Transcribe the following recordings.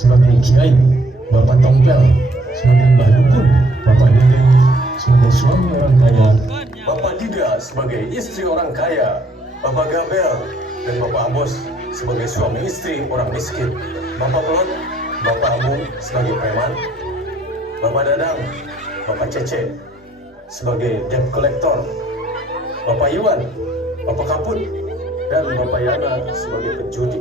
sebagai kiai, Bapak Tompel sebagai mbah dukun, Bapak Dede sebagai suami orang kaya, Bapak Dida sebagai istri orang kaya, Bapak Gabel dan Bapak Abos sebagai suami istri orang miskin, Bapak Pelot, Bapak Abu sebagai preman, Bapak Dadang, Bapak Cece sebagai debt collector, Bapak Iwan, Bapak Kaput, dan Bapak Yana sebagai penjudi.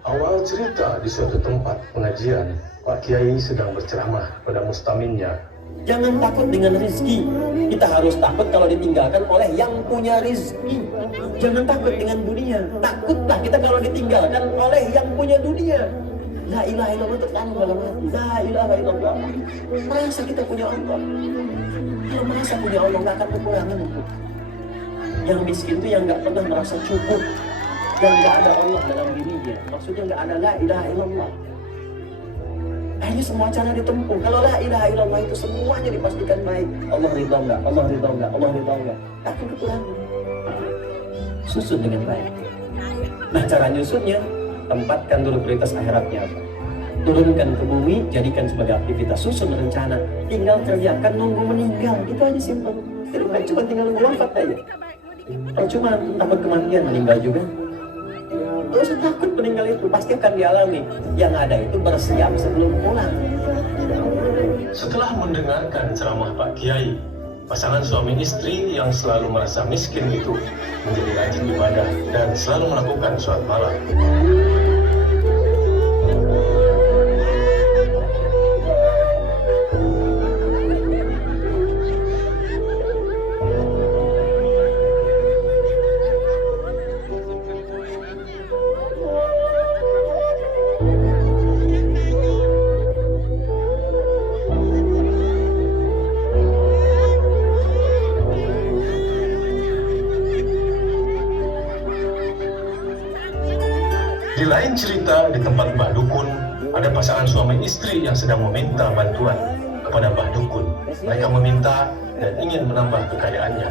Awal cerita di suatu tempat pengajian, Pak Kiai sedang berceramah pada mustaminnya. Jangan takut dengan rezeki. Kita harus takut kalau ditinggalkan oleh yang punya rezeki. Jangan takut dengan dunia. Takutlah kita kalau ditinggalkan oleh yang punya dunia. La ilaha illallah tertanam dalam hati. La ilaha illallah. Merasa kita punya Allah. Kalau merasa punya Allah nggak akan kekurangan. Yang miskin itu yang nggak pernah merasa cukup, yang nggak ada Allah dalam dirinya. Maksudnya nggak ada la ilaha illallah. Akhirnya semua cara ditempuh. Kalau la ilaha illallah itu semuanya dipastikan baik. Allah ridha enggak? Allah ridha enggak? Allah ridha enggak? Tapi kekurangan. Susun dengan baik. Nah, cara nyusunnya, tempatkan dulu prioritas akhiratnya apa. Turunkan ke bumi, jadikan sebagai aktivitas, susun rencana. Tinggal kerjakan, nunggu meninggal. Itu aja simpel. Itu kan cuma tinggal nunggu wafat aja. Kalau cuma takut kematian, meninggal juga. Gak usah takut meninggal itu, pasti akan dialami. Yang ada itu bersiap sebelum pulang. Setelah mendengarkan ceramah Pak Kiai, pasangan suami istri yang selalu merasa miskin itu menjadi rajin ibadah dan selalu melakukan sholat malam. Di lain cerita, di tempat Mbah Dukun, ada pasangan suami istri yang sedang meminta bantuan kepada Mbah Dukun. Mereka meminta dan ingin menambah kekayaannya.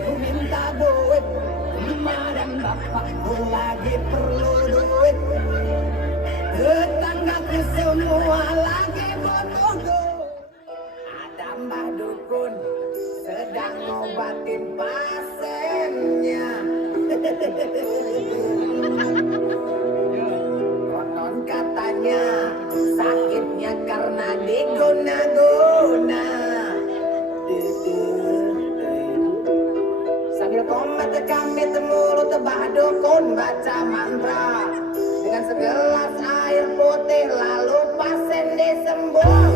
Ku minta duit, emak dan bapakku lagi perlu duit, tetanggaku semua lagi butuh duit. Ada Mbah Dukun sedang ngobatin pasiennya. Konon katanya sakitnya karena diguna-guna. Sambil komat kami mulut Mbah Dukun baca mantra dengan segelas air putih, lalu pasien disembuh.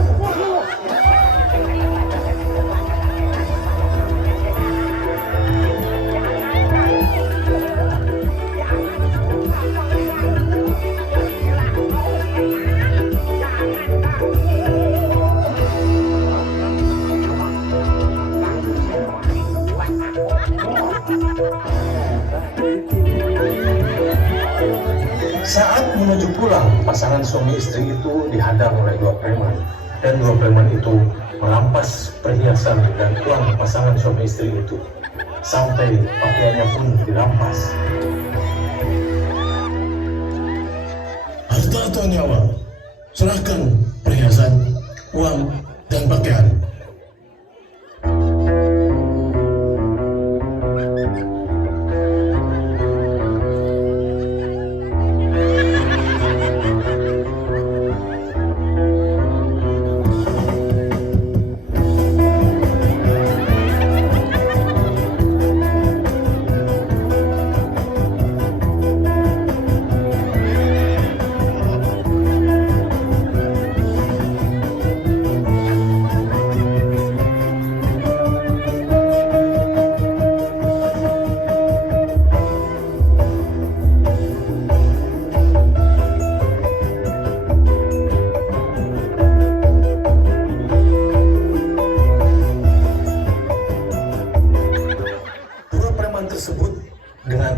Saat menuju pulang, pasangan suami istri itu dihadang oleh dua preman. Dan dua preman itu merampas perhiasan dan uang pasangan suami istri itu. Sampai pakaiannya pun dirampas. Harta atau nyawa, serahkan perhiasan, uang, dan pakaian.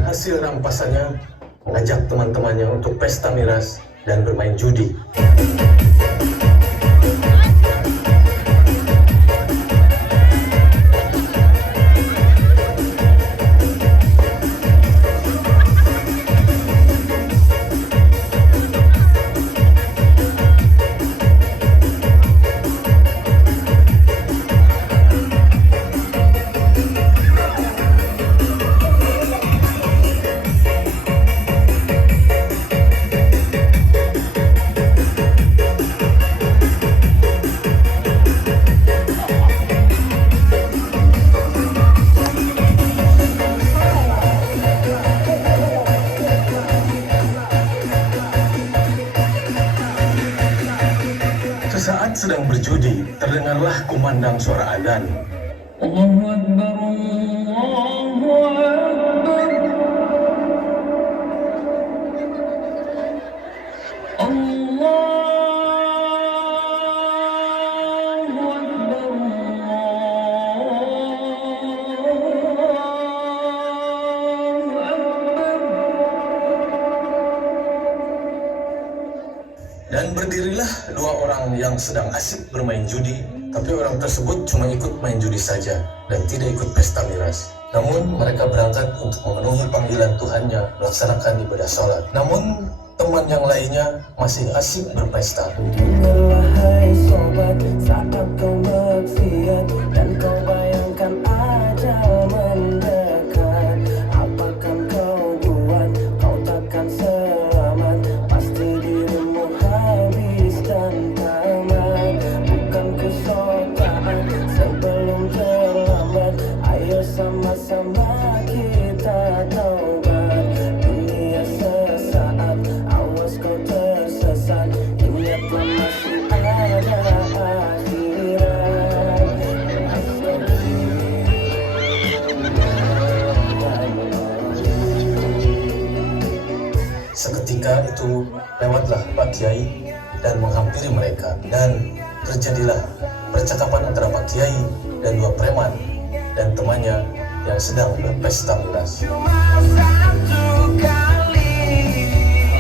hasil rampasannya mengajak teman-temannya untuk pesta miras dan bermain judi. Sesaat sedang berjudi, terdengarlah kumandang suara adzan. Allahu Akbar, Allahu Akbar. Allahu Akbar, Allahu Akbar. Dan berdirilah dua orang yang sedang asik bermain judi, tapi orang tersebut cuma ikut main judi saja dan tidak ikut pesta miras. Namun mereka berangkat untuk memenuhi panggilan Tuhannya melaksanakan ibadah sholat. Namun teman yang lainnya masih asik berpesta. Dengarlah hai sobat, saat kau maksiat dan kau bayangkan ajal mendekat, apakan kau buat, kau takkan selamat, pasti dirimu habis dan tamat. Bukan kesotaan sebelum terlambat, ayo sama-sama kita taubat. Dunia sesaat, awas kau tersesat, ingatlah masih ada akhirat. Seketika itu lewatlah Pak Kiai dan menghampiri mereka, dan terjadilah percakapan antara Pak Kiai dan dua preman dan temannya yang sedang berpesta miras.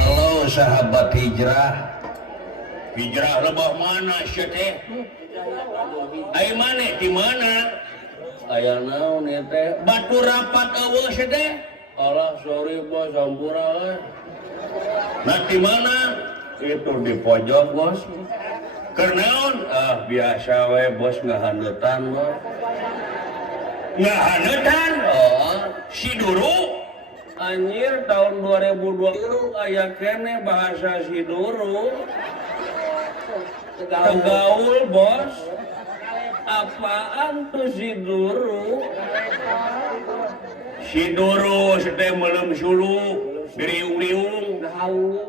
Halo sahabat hijrah. Hijrah lebah mana sih teh? Ai mane di mana? Aya naon ieu teh? Batu rapat eueuh sih teh? Alah sorry bos, sampura. Nah di mana? Itu di pojok bos. Keur naon? Ah biasa we bos ngahandeutan bos. Ngahandeutan? Oh, si Duru. Anjir tahun 2020 aya kene bahasa si Duru. Tegaul bos. Apaan tuh si Duru? Si Duru sedeh melem sulu, diriung-riung.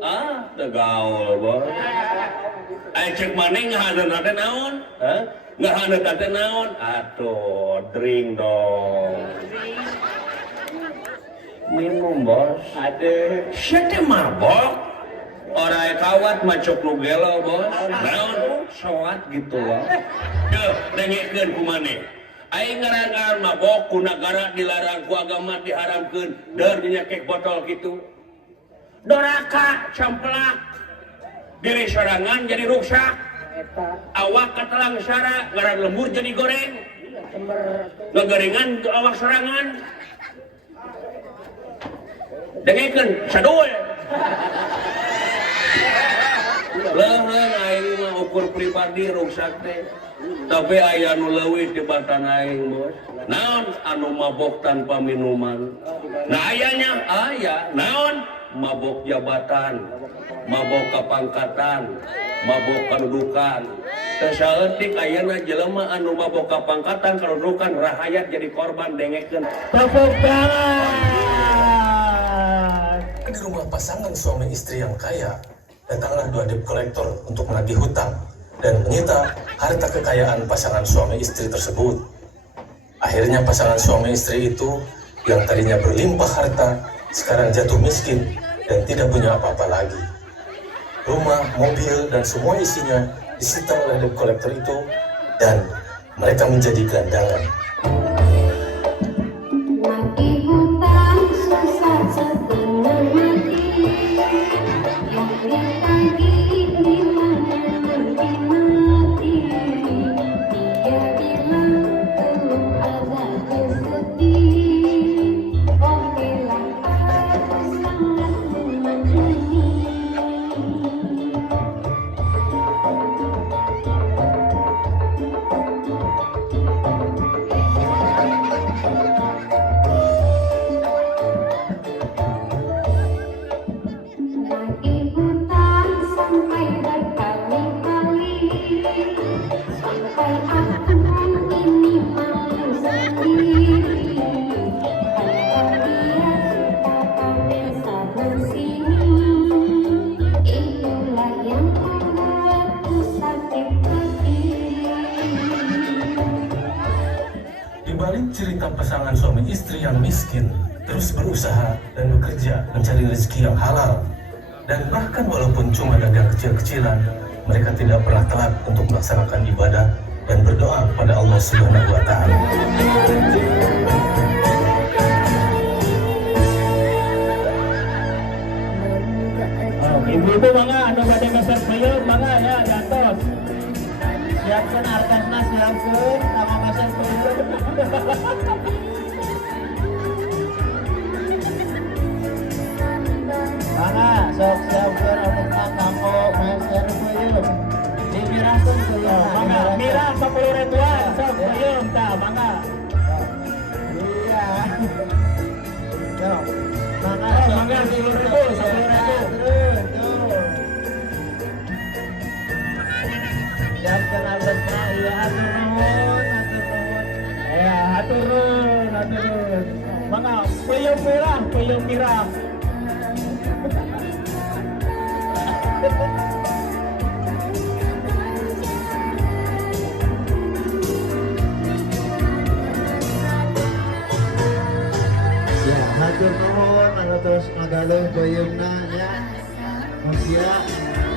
Ah, tegaul bos. Ayo cek maneh ngahandeutan teh naon? Hah? Ngahandeutan teh naon? Atuh, drink dong. Minum bos. Ade. Sia teh mabok. Orang kawat macok lu gelo bos. Naon? Soat gitu loh. Deuh, dengekeun ku maneh. Aing ngaran-ngaran mabok ku nagara dilarang ku agama diharamkeun. Deur nyakek botol kitu. Doraka camplak. Diri sorangan jadi rusak. Awak katelang sara ngaran lembur jadi goreng. Ngagaringan ke awak sorangan. Dengekeun sadul. Leheun aing mah ukur pribadi rusak teh. Tapi aya nu leuwih tibatan aing bos. Naon anu mabok tanpa minuman? Nah ayanya aya. Naon? Mabok jabatan, mabok kapangkatan, mabok kedudukan. Saeutik ayeuna jelema anu mabok kapangkatan kedudukan rahayat jadi korban dengekeun. Tepuk tangan. Di rumah pasangan suami istri yang kaya, datanglah dua debt collector untuk menagih hutang dan menyita harta kekayaan pasangan suami istri tersebut. Akhirnya pasangan suami istri itu yang tadinya berlimpah harta, sekarang jatuh miskin dan tidak punya apa-apa lagi. Rumah, mobil, dan semua isinya disita oleh debt collector itu dan mereka menjadi gelandangan. Nagih hutang susah balik cerita pasangan suami istri yang miskin, terus berusaha dan bekerja mencari rezeki yang halal. Dan bahkan walaupun cuma dagang kecil-kecilan, mereka tidak pernah telat untuk melaksanakan ibadah dan berdoa pada Allah Subhanahu wa Ta'ala. Ibu-ibu mangga anu bade meser peuyeum mangga ya gantos. Siapkeun artosna siapkeun sama meser peuyeum. Mangga sok siapkeun artosna kanggo meser peuyeum. Dimirahkeun peuyeum. Mangga mirah 10.000-an sok peuyeum tah mangga. Iya. Sok. Mangga 10.000. Siapkan artosna, iya hatur nuhun. Ya hatur nuhun. Mangga peuyeum mirah. Ya hatur nuhun terus ngagaluh peuyeumna nya. Musia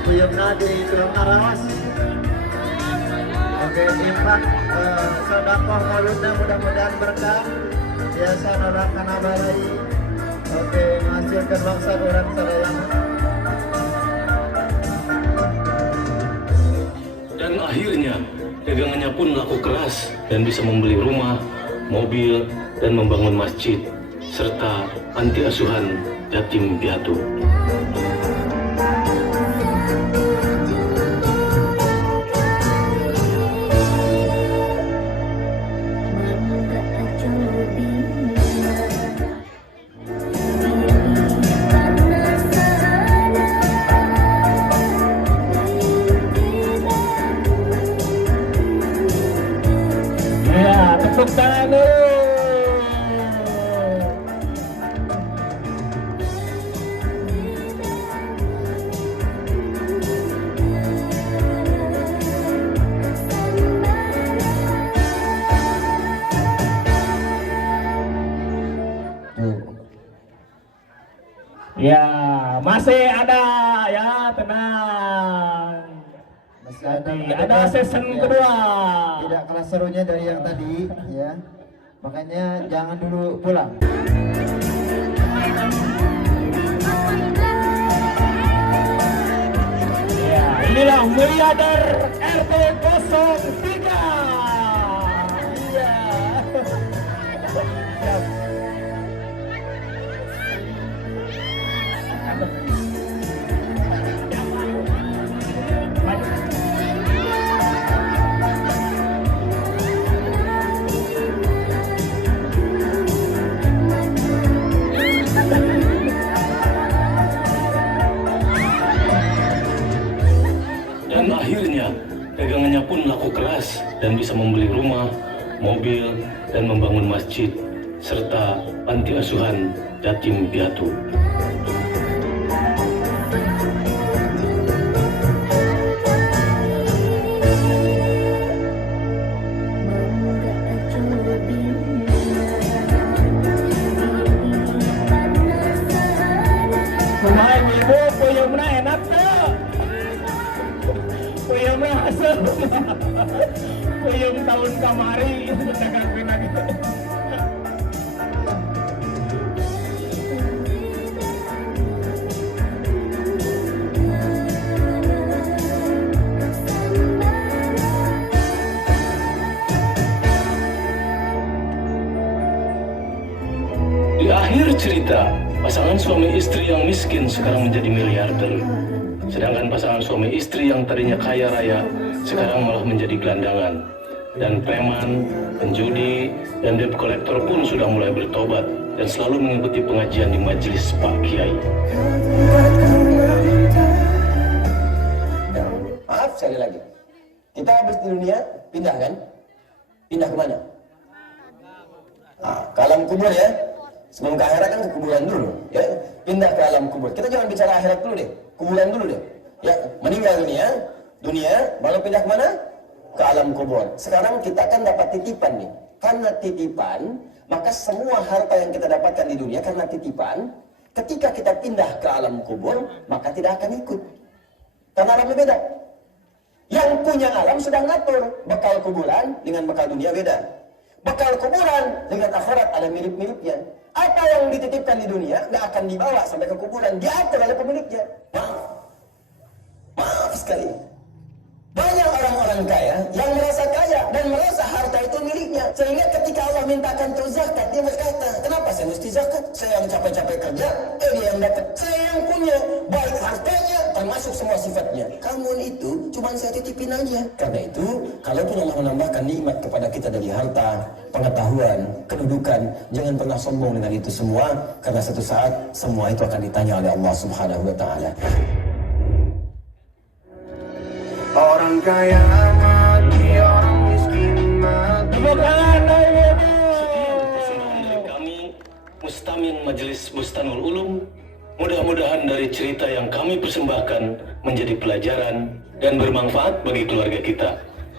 peuyeumna di tulungna raos. Oke, infak sedekah mauludna mudah-mudahan berkah. Biasa orang kana balai. Oke, menghasilkan bangsa orang sadaya. Dan akhirnya dagangannya pun laku keras dan bisa membeli rumah, mobil, dan membangun masjid serta panti asuhan yatim piatu. Ya, tepuk tangan dulu. Ya, masih ada ya, tenang. Masih Ada season ya. kedua. Tidak kalah serunya dari yang tadi ya. Makanya jangan dulu pulang. Ya, inilah miliarder RT 03. Iya. Siap. Dan akhirnya dagangannya pun laku keras dan bisa membeli rumah, mobil, dan membangun masjid serta panti asuhan yatim piatu. Kumaha ibu peuyeumna enak teu? Peuyeumna hasil. Peuyeum tahun kamari dagang lagi. Di akhir cerita, pasangan suami istri yang miskin sekarang menjadi miliarder. Sedangkan pasangan suami istri yang tadinya kaya raya sekarang malah menjadi gelandangan. Dan preman, penjudi, dan debt collector pun sudah mulai bertobat dan selalu mengikuti pengajian di majelis Pak Kiai. Maaf sekali lagi. Kita habis di dunia, pindah kan? Pindah kemana? Ke alam kubur ya. Sebelum ke akhirat kan ke kuburan dulu. Ya, pindah ke alam kubur. Kita jangan bicara akhirat dulu deh. Kuburan dulu deh. Ya, meninggal dunia, baru pindah kemana? Ke alam kubur. Sekarang kita kan dapat titipan nih. karena titipan, maka semua harta yang kita dapatkan di dunia karena titipan, ketika kita pindah ke alam kubur, maka tidak akan ikut. Karena alamnya beda. Yang punya alam sedang ngatur, bekal kuburan dengan bekal dunia beda. Bekal kuburan dengan akhirat ada mirip-miripnya. Apa yang dititipkan di dunia nggak akan dibawa sampai ke kuburan, diatur oleh pemiliknya. Maaf sekali. Banyak orang-orang kaya yang merasa kaya dan merasa harta itu miliknya. Sehingga ketika Allah mintakan untuk zakat, dia berkata, kenapa saya mesti zakat? Saya yang capek-capek kerja, dia yang dapat. Saya yang punya, baik hartanya, termasuk semua sifatnya. Kamu itu cuma saya titipin aja. Karena itu, kalaupun Allah menambahkan nikmat kepada kita dari harta, pengetahuan, kedudukan, jangan pernah sombong dengan itu semua. Karena satu saat, semua itu akan ditanya oleh Allah Subhanahu wa Ta'ala. Orang kaya mati, orang miskin mati. Persembahan dari kami, Mustamin Majelis Bustanul Ulum. Mudah-mudahan dari cerita yang kami persembahkan menjadi pelajaran dan bermanfaat bagi keluarga kita.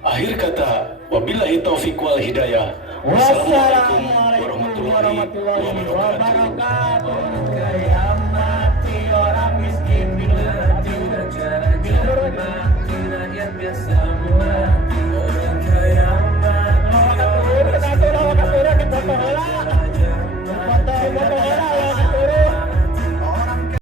Akhir kata, wabillahi taufiq wal hidayah. Wassalamualaikum warahmatullahi wabarakatuh. Kaya mati, orang miskin bila rakyat biasa